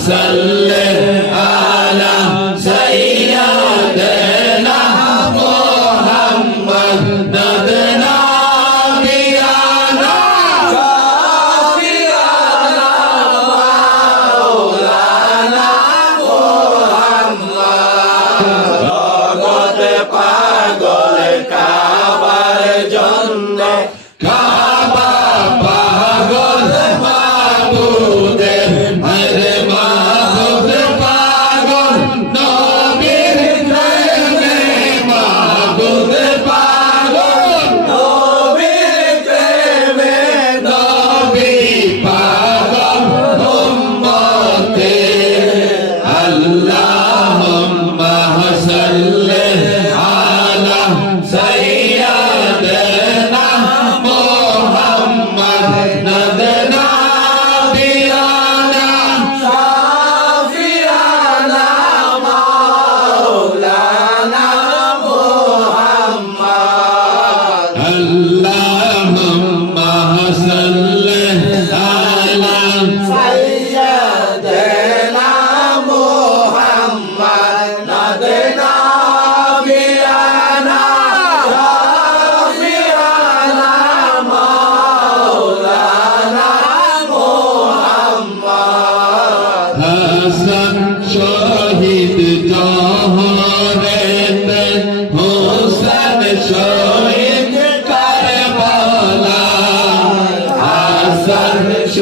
وسلم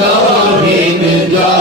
Elohim Yahweh.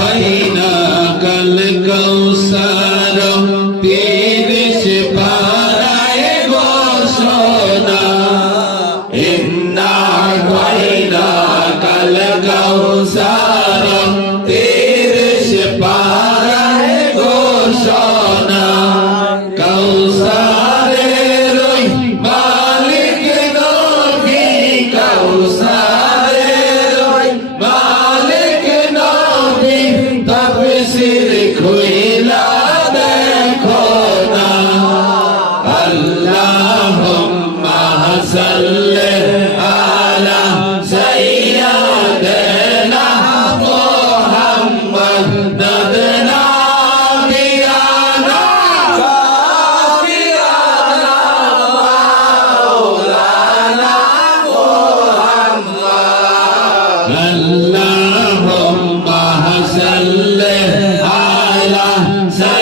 Amém. Santa.